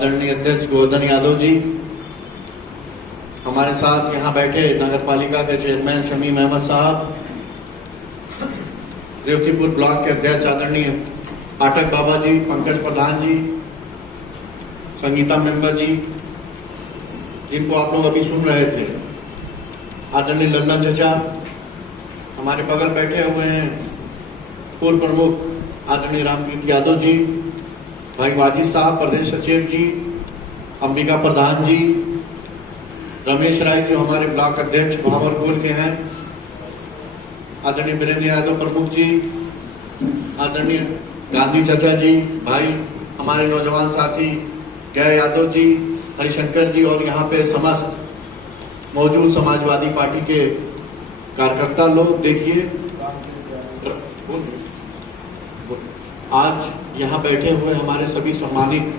आदरणीय अध्यक्ष गोवर्धन यादव जी, हमारे साथ यहाँ बैठे नगर पालिका के चेयरमैन शमीम अहमद साहब, रेवतीपुर ब्लॉक के अध्यक्ष आदरणीय पाठक बाबा जी, पंकज प्रधान जी, संगीता मेंबर जी, जिनको आप लोग अभी सुन रहे थे, आदरणीय लल्लन चचा, हमारे बगल बैठे हुए हैं पूर्व प्रमुख आदरणीय रामकीर्त यादव जी, भाई वाजिद साहब प्रदेश सचिव जी, अंबिका प्रधान जी, रमेश राय जो हमारे ब्लॉक अध्यक्ष भावरपुर के हैं, आदरणीय वीरेंद्र यादव प्रमुख जी, आदरणीय गांधी चाचा जी, भाई हमारे नौजवान साथी जय यादव जी, हरिशंकर जी और यहाँ पे समस्त मौजूद समाजवादी पार्टी के कार्यकर्ता लोग। देखिए आज यहाँ बैठे हुए हमारे सभी सम्मानित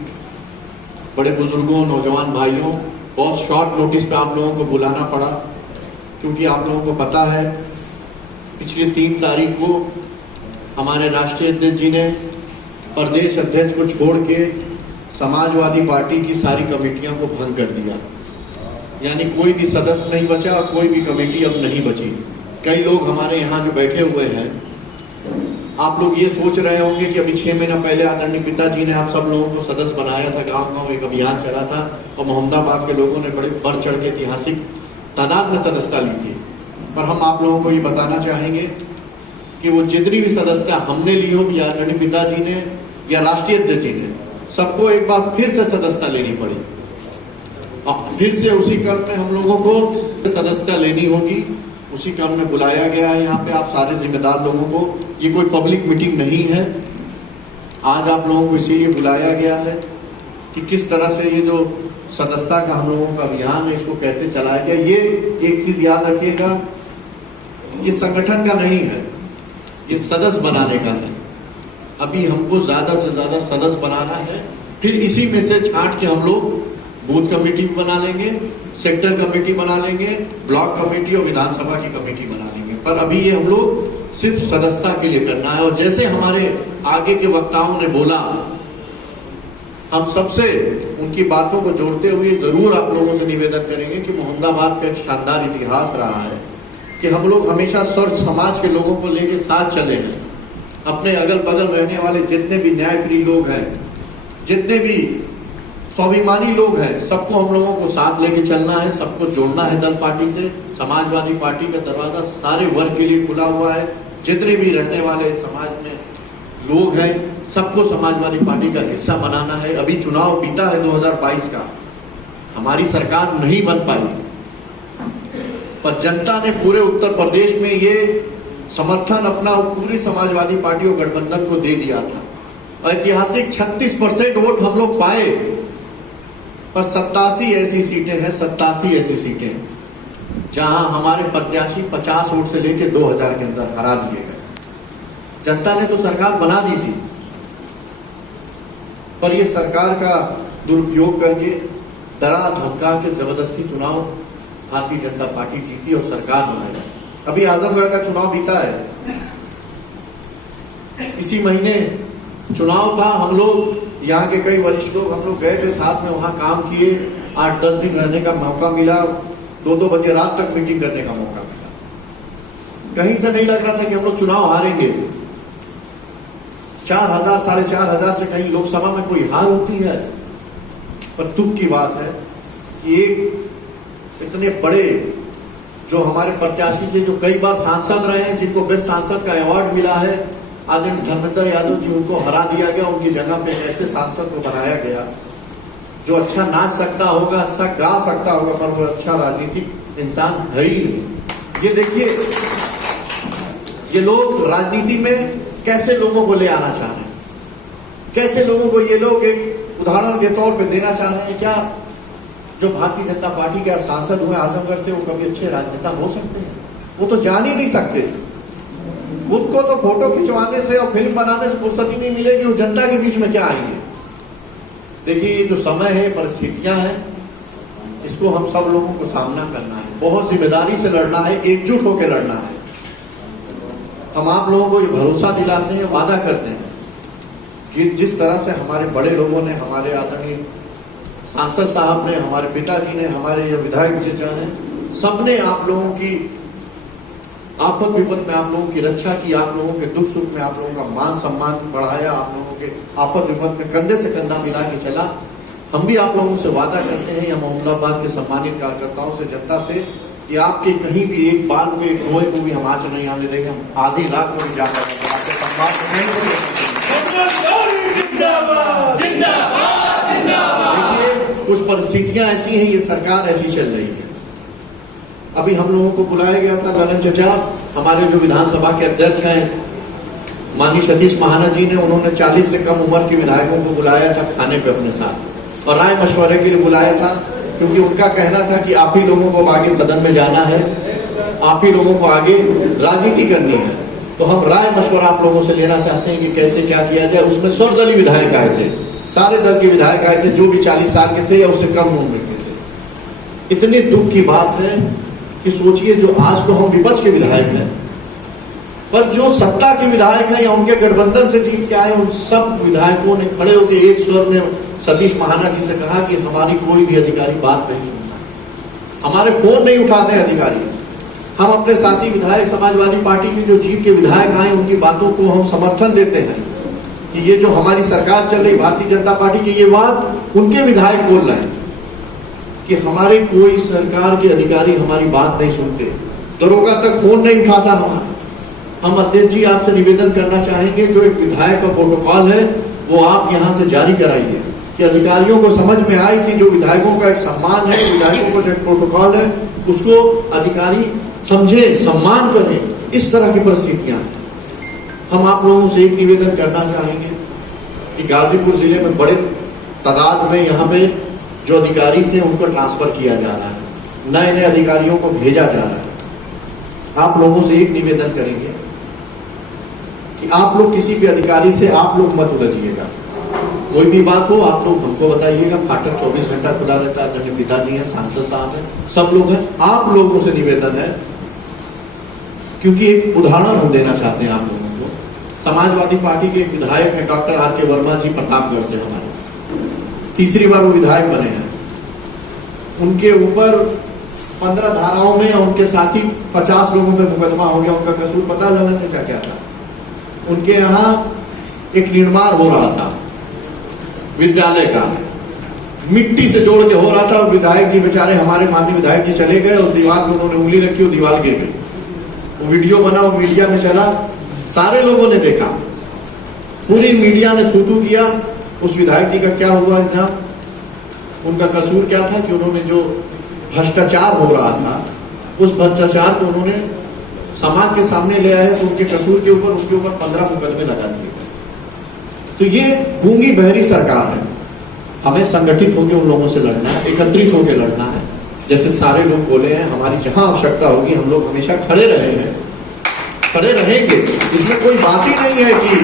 बड़े बुजुर्गों, नौजवान भाइयों, बहुत शॉर्ट नोटिस पे आप लोगों को बुलाना पड़ा, क्योंकि आप लोगों को पता है पिछली 3 तारीख को हमारे राष्ट्रीय अध्यक्ष जी ने प्रदेश अध्यक्ष को छोड़ के समाजवादी पार्टी की सारी कमेटियों को भंग कर दिया, यानी कोई भी सदस्य नहीं बचा और कोई भी कमेटी अब नहीं बची। कई लोग हमारे यहाँ जो बैठे हुए हैं, आप लोग ये सोच रहे होंगे कि अभी 6 महीना पहले आदरणीय पिताजी ने आप सब लोगों को सदस्य बनाया था, गांव-गांव एक अभियान चला था और मोहम्मदाबाद के लोगों ने बड़े बढ़ चढ़ के ऐतिहासिक तादाद में सदस्यता ली थी। पर हम आप लोगों को ये बताना चाहेंगे कि वो जितनी भी सदस्यता हमने ली हो, या आदरणीय पिताजी ने या राष्ट्रीय अध्यक्ष जी ने, सबको एक बार फिर से सदस्यता लेनी पड़ी और फिर से उसी क्रम में हम लोगों को सदस्यता लेनी होगी। उसी क्रम में बुलाया गया है यहाँ पे आप सारे जिम्मेदार लोगों को। ये कोई पब्लिक मीटिंग नहीं है, आज आप लोगों को इसीलिए बुलाया गया है कि किस तरह से ये जो सदस्यता का हम लोगों का अभियान है इसको कैसे चलाया गया। ये एक चीज याद रखिएगा, ये संगठन का नहीं है, ये सदस्य बनाने का है। अभी हमको ज्यादा से ज्यादा सदस्य बनाना है, फिर इसी में से छांट के हम लोग बूथ कमेटी बना लेंगे, सेक्टर कमेटी बना लेंगे, ब्लॉक कमेटी और विधानसभा की कमेटी बना लेंगे। पर अभी ये हम लोग सिर्फ सदस्यता के लिए करना है। और जैसे हमारे आगे के वक्ताओं ने बोला, हम सबसे उनकी बातों को जोड़ते हुए जरूर आप लोगों से निवेदन करेंगे कि मोहम्मदाबाद का एक शानदार इतिहास रहा है कि हम लोग हमेशा सर्व समाज के लोगों को लेकर साथ चले हैं। अपने अगल बगल रहने वाले जितने भी न्यायप्रिय लोग हैं, जितने भी स्वाभिमानी लोग हैं, सबको हम लोगों को साथ लेके चलना है, सबको जोड़ना है दल पार्टी से। समाजवादी पार्टी का दरवाजा सारे वर्ग के लिए खुला हुआ है। जितने भी रहने वाले समाज में लोग हैं, सबको समाजवादी पार्टी का हिस्सा बनाना है। अभी चुनाव बीता है 2022 का, हमारी सरकार नहीं बन पाई, पर जनता ने पूरे उत्तर प्रदेश में ये समर्थन अपना पूरी समाजवादी पार्टी और गठबंधन को दे दिया था। ऐतिहासिक 36% वोट हम लोग पाए, पर 87 ऐसी सीटें हैं, 87 ऐसी सीटें जहां हमारे प्रत्याशी 50 वोट से लेकर 2000 के अंदर हरा दिए गए। जनता ने तो सरकार बना दी थी, पर ये सरकार का दुरुपयोग करके डरा धमका के जबरदस्ती चुनाव भारतीय जनता पार्टी जीती और सरकार बनाई। अभी आजमगढ़ का चुनाव बीता है, इसी महीने चुनाव था। हम लोग यहाँ के कई वरिष्ठ लोग हम लोग गए थे, साथ में वहाँ काम किए, 8-10 दिन रहने का मौका मिला, 2-2 बजे रात तक मीटिंग करने का मौका मिला। कहीं से नहीं लग रहा था कि हम लोग चुनाव हारेंगे। 4000 4500 से कहीं लोकसभा में कोई हार होती है। पर दुख की बात है कि एक इतने बड़े जो हमारे प्रत्याशी से जो कई बार सांसद रहे हैं, जिनको बेस्ट सांसद का अवार्ड मिला है, आदरणीय धर्मेंद्र यादव जी, उनको हरा दिया गया। उनकी जगह पे ऐसे सांसद को बनाया गया जो अच्छा नाच सकता होगा, अच्छा गा सकता होगा, पर वो अच्छा राजनीतिक इंसान है ही नहीं। ये देखिए, ये लोग राजनीति में कैसे लोगों को ले आना चाह रहे हैं, कैसे लोगों को ये लोग एक उदाहरण के तौर पे देना चाह रहे हैं। क्या जो भारतीय जनता पार्टी के सांसद हुए आजमगढ़ से, वो कभी अच्छे राजनेता हो सकते हैं? वो तो जान ही नहीं सकते। खुद को तो फोटो खिंचवाने से और फिल्म बनाने से फुर्सत ही नहीं मिलेगी, वो जनता के बीच में क्या आएंगे? देखिए, जो समय है, परिस्थितियां हैं, इसको हम सब लोगों को सामना करना है, बहुत जिम्मेदारी से लड़ना है, एकजुट होकर लड़ना है। हम आप लोगों को ये भरोसा दिलाते हैं, वादा करते हैं कि जिस तरह से हमारे बड़े लोगों ने, हमारे आदरणीय सांसद साहब ने, हमारे पिताजी ने, हमारे जो विधायक चचा हैं, सबने आप लोगों की आफत विपत में आप लोगों की रक्षा की, आप लोगों के दुख सुख में आप लोगों का मान सम्मान बढ़ाया, आप लोगों के आफत विपत में कंधे से कंधा मिला के चला। हम भी आप लोगों से वादा करते हैं, या मोहम्मदाबाद के सम्मानित कार्यकर्ताओं से, जनता से, कि आपके कहीं भी एक बाल को, एक रोए को भी हम आँच नहीं आने देंगे। हम आधी रात को भी जाकर आपके सम्मान देखिए, कुछ परिस्थितियां ऐसी हैं, ये सरकार ऐसी चल रही है। अभी हम लोगों को बुलाया गया था, ललन चचा हमारे जो विधानसभा के अध्यक्ष हैं माननीय सतीश महाना जी ने, उन्होंने 40 से कम उम्र के विधायकों को बुलाया था खाने पे अपने साथ, और राय मशवरे के लिए बुलाया था, क्योंकि उनका कहना था कि आप ही लोगों को आगे सदन में जाना है, आप ही लोगों को आगे राजनीति करनी है। तो हम राय मशवरा आप लोगों से लेना चाहते हैं कि कैसे क्या किया जाए। उसमें सर्वदलीय विधायक आए थे, सारे दल के विधायक आए थे, जो भी 40 साल के थे या उससे कम उम्र के थे। इतने दुख की बात है कि सोचिए, जो आज तो हम विपक्ष के विधायक हैं, पर जो सत्ता के विधायक हैं या उनके गठबंधन से जीत के आए, उन सब विधायकों ने खड़े होकर एक स्वर में सतीश महाना जी से कहा कि हमारी कोई भी अधिकारी बात नहीं सुनता, हमारे फोन नहीं उठाते अधिकारी। हम अपने साथी विधायक समाजवादी पार्टी के जो जीत के विधायक आए, उनकी बातों को हम समर्थन देते हैं कि ये जो हमारी सरकार चल रही भारतीय जनता पार्टी की, ये बात उनके विधायक बोल रहे हैं कि हमारे कोई सरकार के अधिकारी हमारी बात नहीं सुनते, दरोगा तक फोन नहीं उठाता हमारा। हम अध्यक्ष जी आपसे निवेदन करना चाहेंगे, जो एक विधायक का प्रोटोकॉल है वो आप यहाँ से जारी कराइए, कि अधिकारियों को समझ में आए कि जो विधायकों का एक सम्मान है, विधायकों का जो एक प्रोटोकॉल है, उसको अधिकारी समझे, सम्मान करें। इस तरह की परिस्थितियां हैं। हम आप लोगों से एक निवेदन करना चाहेंगे कि गाजीपुर जिले में बड़े तादाद में यहाँ पे जो अधिकारी थे उनको ट्रांसफर किया जा रहा है, नए नए अधिकारियों को भेजा जा रहा है। आप लोगों से एक निवेदन करेंगे कि आप लोग किसी भी अधिकारी से आप लोग मत उलझिएगा, कोई भी बात हो आप लोग हमको बताइएगा। फाटक 24 घंटा खुला रहता है, मेरे पिताजी हैं, सांसद साहब हैं, सब लोग हैं। आप लोगों से निवेदन है, क्योंकि एक उदाहरण हम देना चाहते हैं आप लोगों को। समाजवादी पार्टी के एक विधायक है डॉक्टर R.K. वर्मा जी, प्रतापगढ़ से, हमारे तीसरी बार वो विधायक बने हैं। उनके ऊपर 15 धाराओं में, उनके साथी 50 लोगों पे मुकदमा हो गया। उनका कसूर पता लगा था क्या था? उनके यहाँ एक निर्माण हो रहा था विद्यालय का, मिट्टी से जोड़ के हो रहा था, और विधायक जी बेचारे, हमारे माननीय विधायक जी चले गए और दीवार में उन्होंने उंगली रखी और दीवार गिर गई। वो वीडियो बना, वो मीडिया में चला, सारे लोगों ने देखा, पूरी मीडिया ने थू थू किया। उस विधायक जी का क्या हुआ था? उनका कसूर क्या था कि उन्होंने जो भ्रष्टाचार हो रहा था, उस भ्रष्टाचार को उन्होंने समाज के सामने ले आए, तो उनके कसूर के ऊपर उनके ऊपर 15 मुकदमे लगा दिए। तो ये गूंगी बहरी सरकार है। हमें संगठित होकर उन लोगों से लड़ना है, एकत्रित होकर लड़ना है। जैसे सारे लोग बोले हैं, हमारी जहां आवश्यकता होगी हम लोग हमेशा खड़े रहे हैं, खड़े रहेंगे। इसमें कोई बात ही नहीं है कि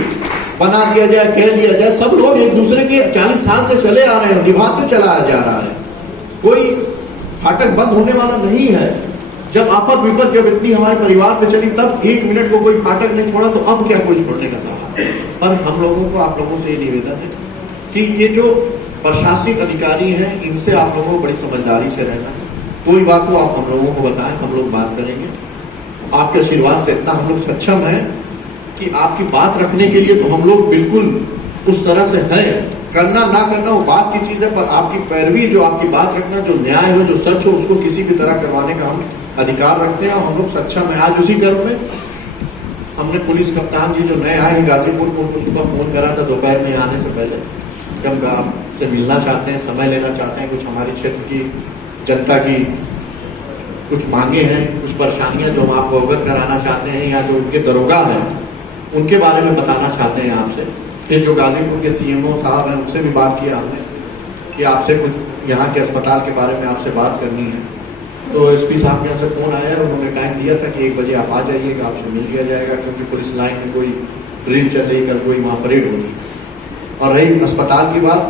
बना दिया जाए, कह दिया जाए। सब लोग एक दूसरे के 40 साल से चले आ रहे हैं, निभाते चला जा रहा है। कोई फाटक बंद होने वाला नहीं है। जब आफत विपत जब इतनी हमारे परिवार पे चली, तब 1 मिनट को कोई फाटक नहीं छोड़ा, तो अब क्या कोई छोड़ने का सवाल है? पर हम लोगों को, आप लोगों से ये निवेदन है कि ये जो प्रशासनिक अधिकारी हैं, इनसे आप लोगों को बड़ी समझदारी से रहना है। कोई बात हो आप हम लोगों को बताएं, हम लोग बात करेंगे। आपके आशीर्वाद से इतना हम लोग सक्षम हैं कि आपकी बात रखने के लिए तो हम लोग बिल्कुल उस तरह से हैं। करना ना करना वो बात की चीज है, पर आपकी पैरवी, जो आपकी बात रखना, जो न्याय हो, जो सच हो, उसको किसी भी तरह करवाने का हम अधिकार रखते हैं, और हम लोग सक्षम है। आज उसी क्रम में हमने पुलिस कप्तान जी जो नए आए हैं गाजीपुर को, उनको सुबह फोन करा था दोपहर में आने से पहले, जब आपसे मिलना चाहते हैं, समय लेना चाहते हैं, कुछ हमारे क्षेत्र की जनता की कुछ मांगे हैं, कुछ परेशानियां जो हम आपको अवगत कराना चाहते हैं, या जो उनके दरोगा हैं उनके बारे में बताना चाहते हैं आपसे। फिर जो गाजीपुर के CMO साहब हैं, उनसे भी बात किया हमने कि आपसे कुछ यहाँ के अस्पताल के बारे में आपसे बात करनी है। तो SP साहब के यहाँ से फोन आया, उन्होंने टाइम दिया था कि 1 बजे आप आ जाइएगा, आपसे मिल लिया जाएगा, क्योंकि पुलिस लाइन में कोई ड्रिल चल रही, कल कोई वहाँ परेड होगी। और रही अस्पताल की बात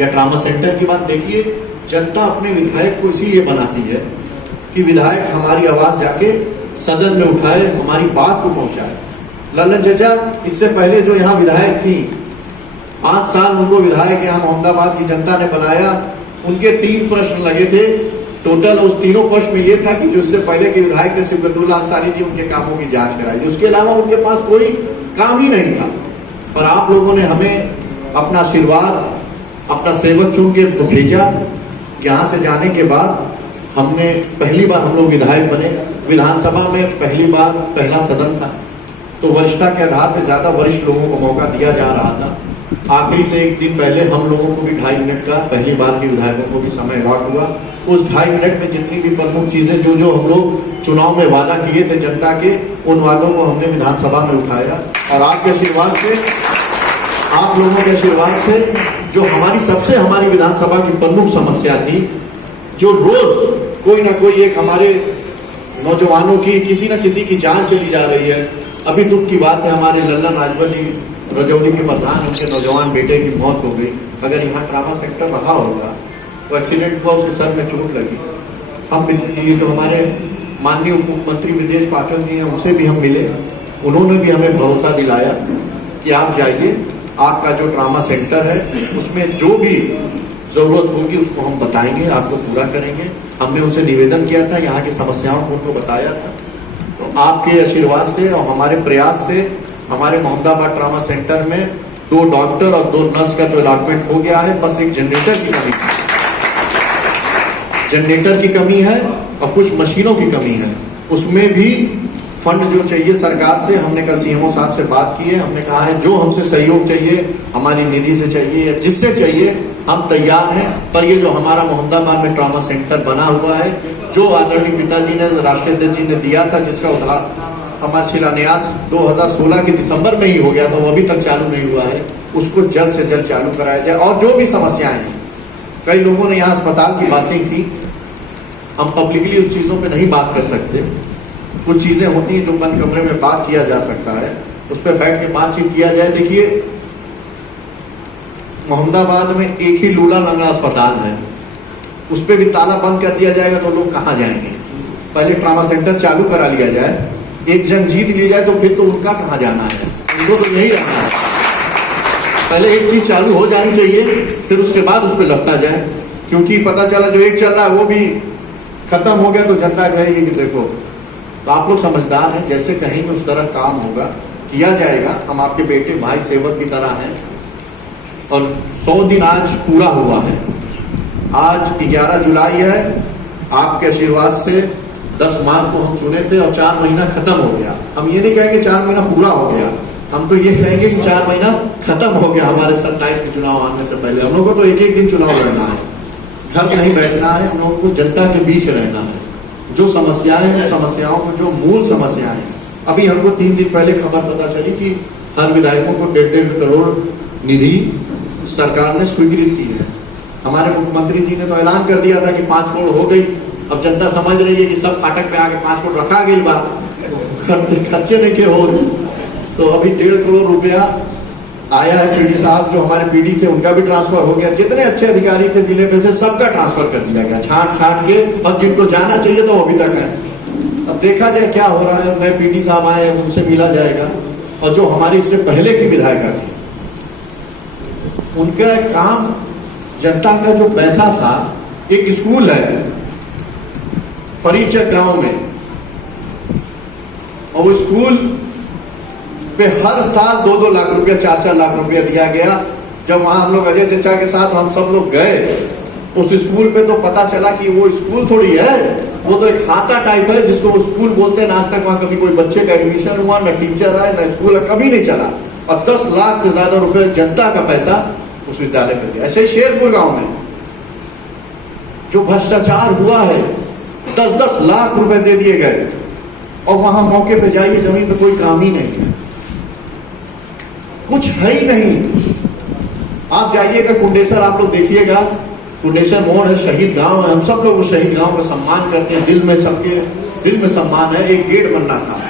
या ट्रामा सेंटर की बात, देखिए जनता अपने विधायक को इसीलिए बनाती है कि विधायक हमारी आवाज जाके सदन में उठाए, हमारी बात को पहुंचाए। ललन चचा इससे पहले जो यहाँ विधायक थी, 5 साल उनको विधायक यहाँ मोहम्मदाबाद की जनता ने बनाया। उनके 3 प्रश्न लगे थे टोटल। उस तीनों प्रश्न में ये था कि जो इससे पहले के विधायक थे सिबगतुल्ला अंसारी जी, उनके कामों की जांच कराई। उसके अलावा उनके पास कोई काम ही नहीं था। पर आप लोगों ने हमें अपना आशीर्वाद, अपना सेवक चुन के भेजा। यहाँ से जाने के बाद हमने पहली बार हम लोग विधायक बने। विधानसभा में पहली बार पहला सदन था, तो वरिष्ठता के आधार पर ज्यादा वरिष्ठ लोगों को मौका दिया जा रहा था। आखिरी से एक दिन पहले हम लोगों को भी 2.5 मिनट का, पहली बार के विधायकों को भी समय अलॉट हुआ। उस 2.5 मिनट में जितनी भी प्रमुख चीजें जो हम लोग चुनाव में वादा किए थे जनता के, उन वादों को हमने विधानसभा में उठाया। और आपके आशीर्वाद से, आप लोगों के आशीर्वाद से, जो हमारी विधानसभा की प्रमुख समस्या थी, जो रोज कोई ना कोई एक हमारे नौजवानों की किसी न किसी की जान चली जा रही है। अभी दुख की बात है, हमारे लल्लन राजभर जी रजौली के प्रधान, उनके नौजवान बेटे की मौत हो गई। अगर यहाँ ट्रामा सेंटर रहा होगा तो एक्सीडेंट हुआ, उसके सर में चोट लगी। हम ये जो हमारे माननीय उप मुख्यमंत्री ब्रजेश पाठक जी हैं, उनसे भी हम मिले। उन्होंने भी हमें भरोसा दिलाया कि आप जाइए, आपका जो ट्रामा सेंटर है उसमें जो भी जरूरत होगी उसको हम बताएंगे, आपको पूरा करेंगे। हमने उनसे निवेदन किया था, यहाँ की समस्याओं को उनको बताया था। तो आपके आशीर्वाद से और हमारे प्रयास से हमारे मोहम्मदाबाद ट्रामा सेंटर में 2 डॉक्टर और 2 नर्स का तो अलॉटमेंट हो गया है। बस एक जनरेटर की कमी है, जनरेटर की कमी है और कुछ मशीनों की कमी है। उसमें भी फंड जो चाहिए सरकार से, हमने कल सीएमओ साहब से बात की है। हमने कहा है जो हमसे सहयोग चाहिए, हमारी निधि से चाहिए या जिससे चाहिए, हम तैयार हैं। पर ये जो हमारा मोहम्मदाबाद में ट्रामा सेंटर बना हुआ है, जो आदरणीय पिताजी ने, राष्ट्रीय अध्यक्ष जी ने दिया था, जिसका हमारा शिलान्यास 2016 के दिसंबर में ही हो गया था, वो अभी तक चालू नहीं हुआ है, उसको जल्द से जल्द चालू कराया जाए। और जो भी समस्याएं हैं, कई लोगों ने यहाँ अस्पताल की बातें की, हम पब्लिकली उस चीज़ों पे नहीं बात कर सकते। कुछ चीज़ें होती हैं जो बंद कमरे में बात किया जा सकता है, उस पर बैठ के बातचीत किया जाए। देखिए, मोहम्मदाबाद में एक ही लूला लंगड़ा अस्पताल है, उस पर भी ताला बंद कर दिया जाएगा तो लोग कहाँ जाएंगे? पहले ट्रामा सेंटर चालू करा लिया जाए, एक जंग जीत ली जाए तो फिर तो उनका कहाँ जाना है, उनको तो यही रहना है। पहले एक चीज चालू हो जानी चाहिए, फिर उसके बाद उस पर लपटा जाए। क्योंकि पता चला जो एक चल रहा है वो भी खत्म हो गया तो जनता कहेगी कि देखो। तो आप लोग समझदार हैं, जैसे कहेंगे उस तरह काम होगा, किया जाएगा। हम आपके बेटे भाई सेवक की तरह हैं। और 100 दिन आज पूरा हुआ है। आज 11 जुलाई है। आपके आशीर्वाद से 10 मार्च को हम चुने थे और 4 महीना खत्म हो गया। हम ये नहीं कहेंगे 4 महीना पूरा हो गया, हम तो ये कहेंगे कि 4 महीना खत्म हो गया। हमारे 27 के चुनाव आने से पहले हम लोगों को तो एक दिन चुनाव लड़ना है, घर नहीं बैठना है, हम लोगों को जनता के बीच रहना है। जो समस्याएं हैं, समस्याओं को, जो मूल समस्याएं हैं, अभी हमको 3 दिन पहले खबर पता चली कि हर विधायकों को 1.5 करोड़ निधि सरकार ने स्वीकृत की है। हमारे मुख्यमंत्री जी ने तो ऐलान कर दिया था कि 5 करोड़ हो गई। अब जनता समझ रही है कि सब फाटक पे आके 5 करोड़ रखा गई, बात खर्चे नहीं के हो। तो अभी 1.5 करोड़ रुपया आया है। पीडी साहब जो हमारे पीडी थे उनका भी ट्रांसफर हो गया। जितने अच्छे अधिकारी थे जिले में से सबका ट्रांसफर कर दिया गया, छांट के। और जिनको जाना चाहिए तो वो अभी तक है। अब देखा जाए क्या हो रहा है। नए पीडी साहब आए, उनसे मिला जाएगा। और जो हमारी इससे पहले की विधायिका थी, उनका काम, जनता का जो पैसा था, एक स्कूल है परिचय गांव में, और वो स्कूल पे हर साल 2-2 लाख रुपया, 4-4 लाख रुपया दिया गया। जब वहां हम लोग अजय चचा के साथ हम सब लोग गए उस स्कूल पे, तो पता चला कि वो स्कूल थोड़ी है, वो तो एक खाता टाइप है जिसको वो स्कूल बोलते हैं। आज तक वहां कभी कोई बच्चे का एडमिशन हुआ, न टीचर आए, न स्कूल कभी नहीं चला। और 10 लाख से ज्यादा रुपए जनता का पैसा उस विद्यालय पर दिया। ऐसे ही शेरपुर गांव में जो भ्रष्टाचार हुआ है, 10-10 लाख रुपए दे दिए गए। और वहां मौके पे जाइए, जमीन पे कोई काम ही नहीं है, कुछ है ही नहीं। आप जाइएगा कुंडेसर, आप लोग देखिएगा, कुंडेसर मोड़ है, शहीद गांव है। हम सब लोग उस शहीद गांव का सम्मान करते हैं, दिल में, सबके दिल में सम्मान है। एक गेट बनना था,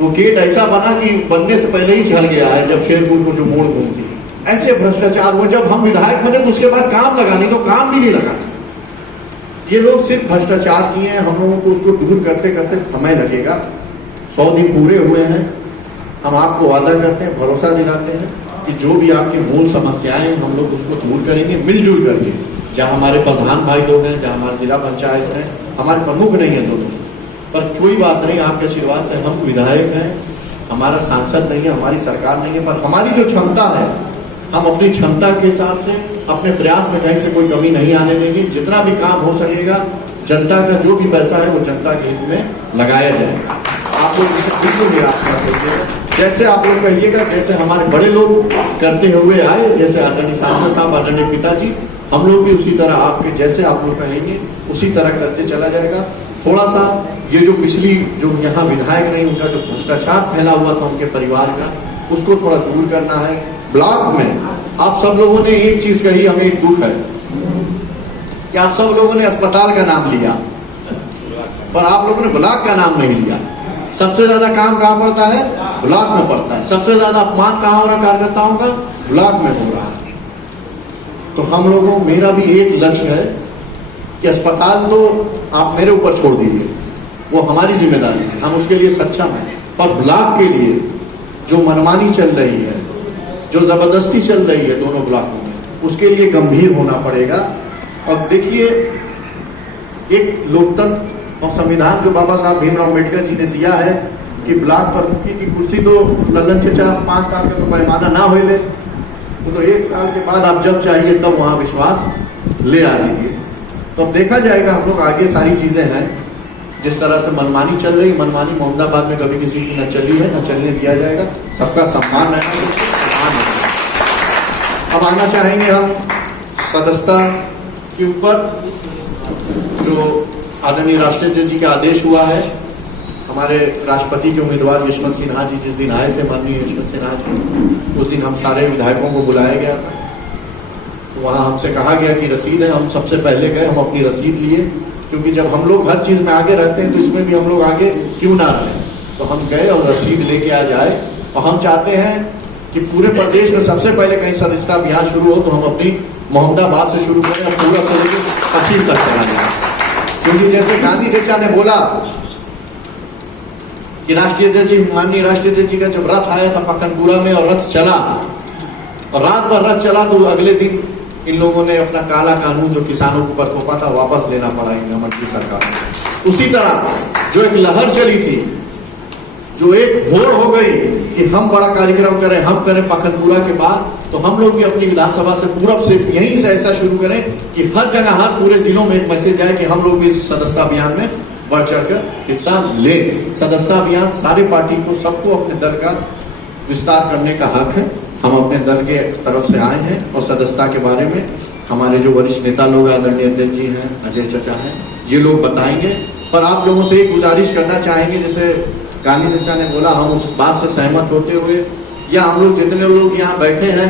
वो गेट ऐसा बना कि बनने से पहले ही चल गया है, जब शेरपुर को जो मोड़ घूमती है। ऐसे भ्रष्टाचार हुए। जब हम विधायक बने तो उसके बाद काम लगा, नहीं तो काम भी नहीं लगा। ये लोग सिर्फ भ्रष्टाचार किए हैं। हम लोगों को उसको दूर करते करते समय लगेगा। 100 दिन पूरे हुए हैं। हम आपको वादा करते हैं, भरोसा दिलाते हैं कि जो भी आपकी मूल समस्याएं हम लोग उसको दूर करेंगे मिलजुल करके। जहाँ हमारे प्रधान भाई लोग हैं, जहाँ हमारे जिला पंचायत हैं, हमारे प्रमुख नहीं है दोनों, पर कोई बात नहीं, आपके आशीर्वाद से हम विधायक हैं, हमारा सांसद नहीं है, हमारी सरकार नहीं है, पर हमारी जो क्षमता है हम अपनी क्षमता के हिसाब से अपने प्रयास में कहीं से कोई कमी नहीं आने देंगे। जितना भी काम हो सकेगा, जनता का जो भी पैसा है वो जनता के हित में लगाया जाएगा। आप लोग इसे बिल्कुल निराश मत करिएगा, जैसे आप लोग कहिएगा, जैसे हमारे बड़े लोग करते हुए आए, जैसे आदरणीय सांसद साहब, आदरणीय पिताजी, हम लोग भी उसी तरह आपके जैसे आप लोग कहेंगे उसी तरह करते चला जाएगा। थोड़ा सा ये जो पिछली जो यहाँ विधायक नहीं, उनका जो भ्रष्टाचार फैला हुआ था उनके परिवार का, उसको थोड़ा दूर करना है। ब्लॉक में आप सब लोगों ने एक चीज कही, हमें एक दुख है कि आप सब लोगों ने अस्पताल का नाम लिया, पर आप लोगों ने ब्लॉक का नाम नहीं लिया। सबसे ज्यादा काम कहाँ पड़ता है? ब्लॉक में पड़ता है। सबसे ज्यादा अपमान कहाँ हो रहा है कार्यकर्ताओं का? ब्लॉक में हो रहा है। तो हम लोगों, मेरा भी एक लक्ष्य है कि अस्पताल तो आप मेरे ऊपर छोड़ दीजिए, वो हमारी जिम्मेदारी है, हम उसके लिए सक्षम हैं, पर ब्लॉक के लिए जो मनमानी चल रही है, जो जबरदस्ती चल रही है दोनों ब्लॉकों में, उसके लिए गंभीर होना पड़ेगा। और देखिए, एक लोकतंत्र और संविधान जो बाबा साहब भीमराव अम्बेडकर जी ने दिया है कि ब्लॉक प्रमुखी की कुर्सी तो लल्लन चचा 5 साल का तो पैमाना ना होले, तो 1 साल के बाद आप जब चाहिए तब वहां विश्वास ले आ लीजिए। तो अब देखा जाएगा, हम लोग आगे सारी चीजें हैं। जिस तरह से मनमानी चल रही, मनमानी मोहम्मदाबाद में कभी किसी की न चली है, न चलने दिया जाएगा। सबका सम्मान है। अब आना चाहेंगे हम सदस्यता के ऊपर। जो आदरणीय राष्ट्रपति जी का आदेश हुआ है, हमारे राष्ट्रपति के उम्मीदवार यशवंत सिन्हा जी जिस दिन आए थे, माननीय यशवंत सिन्हा जी, उस दिन हम सारे विधायकों को बुलाया गया था। तो वहाँ हमसे कहा गया कि रसीद है, हम सबसे पहले गए, हम अपनी रसीद लिए, क्योंकि जब हम लोग हर चीज में आगे रहते हैं तो इसमें भी हम लोग आगे क्यों ना रहें। तो हम गए और रसीद लेके आ जाए। और हम चाहते हैं कि पूरे प्रदेश में सबसे पहले कहीं सदस्यता अभियान शुरू हो तो हम अपनी मोहम्मदाबाद से शुरू करें और पूरा चलेंगे पश्चिम तक चला जाए। क्योंकि जैसे गांधी चचा ने बोला कि राष्ट्रीय अध्यक्ष जी, माननीय राष्ट्रीय अध्यक्ष जी का जब रथ आया था पखनपुरा में और रथ चला और रात भर रथ चला, तो अगले दिन इन लोगों ने अपना काला कानून जो किसानों के ऊपर थोपा था वापस लेना पड़ा इंदिरा गांधी सरकार को। उसी तरह जो एक लहर चली थी, जो एक होड़ हो गई कि हम बड़ा कार्यक्रम करें, हम करें पखनपुरा के बाद, तो हम लोग भी अपनी विधानसभा से पूरब से यहीं से ऐसा शुरू करें कि हर जगह, हर पूरे जिलों में एक मैसेज आए कि हम लोग भी सदस्यता अभियान में बढ़ चढ़कर हिस्सा लें। सदस्यता अभियान सारे पार्टी को, सबको अपने दल का विस्तार करने का हक है। हम अपने दल के तरफ से आए हैं और सदस्यता के बारे में हमारे जो वरिष्ठ नेता लोग, आदरणीय अध्यक्ष जी हैं, अजय चचा हैं, ये लोग बताएंगे। पर आप लोगों से एक गुजारिश करना चाहेंगे, जैसे गांधी चचा ने बोला, हम उस बात से सहमत होते हुए, या हम लोग जितने लोग यहाँ बैठे हैं,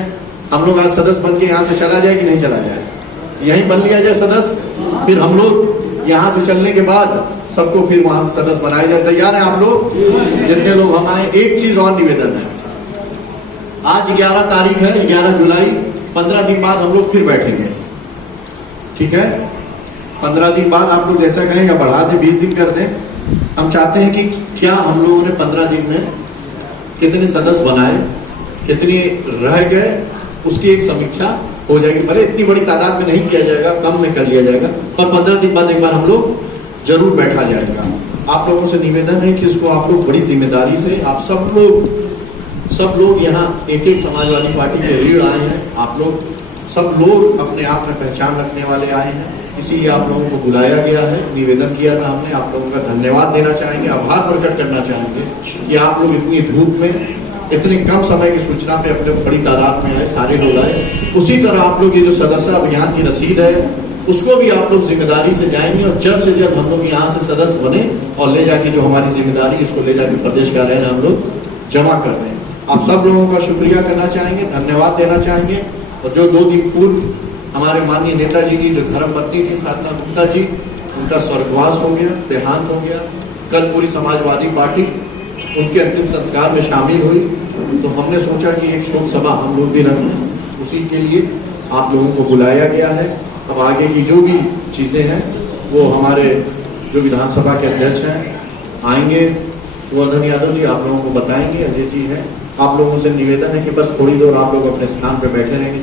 हम लोग आज सदस्य बन के यहाँ से चला जाए कि नहीं चला जाए? यहीं बन लिया जाए सदस्य, फिर हम लोग यहाँ से चलने के बाद सबको फिर वहां से सदस्य बनाया जाए। तैयार है आप लोग? जितने लोग हम आए। एक चीज और निवेदन है, आज 11 तारीख है, 11 जुलाई, 15 दिन बाद हम लोग फिर बैठेंगे, ठीक है? 15 दिन बाद आप लोग जैसा कहें, या बढ़ा दें, 20 दिन कर दें। हम चाहते हैं कि क्या हम लोगों ने 15 दिन में कितने सदस्य बनाए, कितने रह गए, उसकी एक समीक्षा हो जाएगी। भले इतनी बड़ी तादाद में नहीं किया जाएगा, कम में कर लिया जाएगा, पर 15 दिन बाद एक बार हम लोग जरूर बैठा जाएगा। आप लोगों से निवेदन है कि इसको आप लोग बड़ी जिम्मेदारी से, आप सब लोग यहाँ एक एक समाजवादी पार्टी के रीढ़ आए हैं। आप लोग सब लोग अपने आप में पहचान रखने वाले आए हैं, इसीलिए आप लोगों को बुलाया गया है। निवेदन किया था हमने, आप लोगों का धन्यवाद देना चाहेंगे, आभार प्रकट करना चाहेंगे कि आप लोग इतनी धूप में, इतने कम समय की सूचना पे अपने बड़ी तादाद में आए, सारे लोग आए। उसी तरह आप लोग ये जो सदस्य अभियान की रसीद है, उसको भी आप लोग जिम्मेदारी से जाएंगे और जल्द से जल्द हम लोग यहाँ से सदस्य बने और ले जाके जो हमारी जिम्मेदारी, इसको ले जाके प्रदेश कार्यालय हम लोग जमा कर दें। आप सब लोगों का शुक्रिया करना चाहेंगे, धन्यवाद देना चाहेंगे। और जो 2 दिन पूर्व हमारे माननीय नेताजी की जो धर्मपत्नी थी साधना गुप्ता जी, उनका स्वर्गवास हो गया, देहांत हो गया। कल पूरी समाजवादी पार्टी उनके अंतिम संस्कार में शामिल हुई, तो हमने सोचा कि एक शोक सभा हम लोग भी रख लें, उसी के लिए आप लोगों को बुलाया गया है। अब आगे की जो भी चीज़ें हैं वो हमारे जो विधानसभा के अध्यक्ष हैं आएंगे, वर्धन यादव जी आप लोगों को बताएंगे, अजय जी हैं, आप लोगों से निवेदन है कि बस थोड़ी देर आप लोग अपने स्थान पे बैठे रहेंगे।